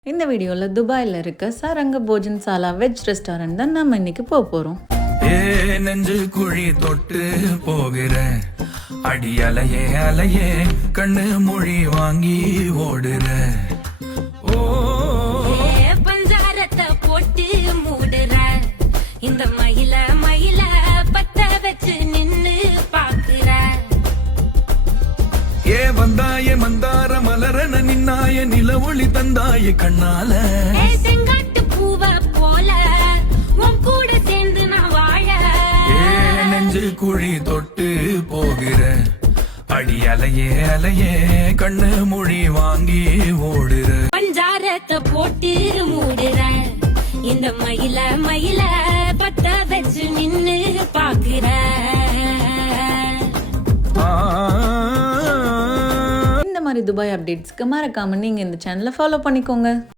இந்த வீடியோல துபாயில இருக்க சரங்க போஜன்சாலா வெஜ் ரெஸ்டாரண்ட் தான் நம்ம இன்னைக்கு போறோம். நெஞ்சு குழி தொட்டு போகிறேன், அடி அலையே அலையே கண்ணு மொழி வாங்கி ஓடுறேன். பஞ்சாரத்தை போட்டு மூடுற இந்த மயில மயில பத்த வச்சு நின்னு பாக்குற. வந்தாய மந்தார மலரன நின்னாய நில ஒளி தந்தாய கண்ணால. செங்காட்டு பூவ போல உன் கூட சேர்ந்து நான் வாழ. நெஞ்சு குழி தொட்டு போகிறேன், அடி அலையே அலையே கண்ணு மொழி வாங்கி ஓடுற. பஞ்சாரத்தை போட்டு மூடுற இந்த மயில மயில பத்த வச்சு நின்னு பாக்குற. இந்த மாதிரி துபாய் அப்டேட்ஸ்க்கு மறக்காம நீங்க இந்த சேனலை ஃபாலோ பண்ணிக்கோங்க.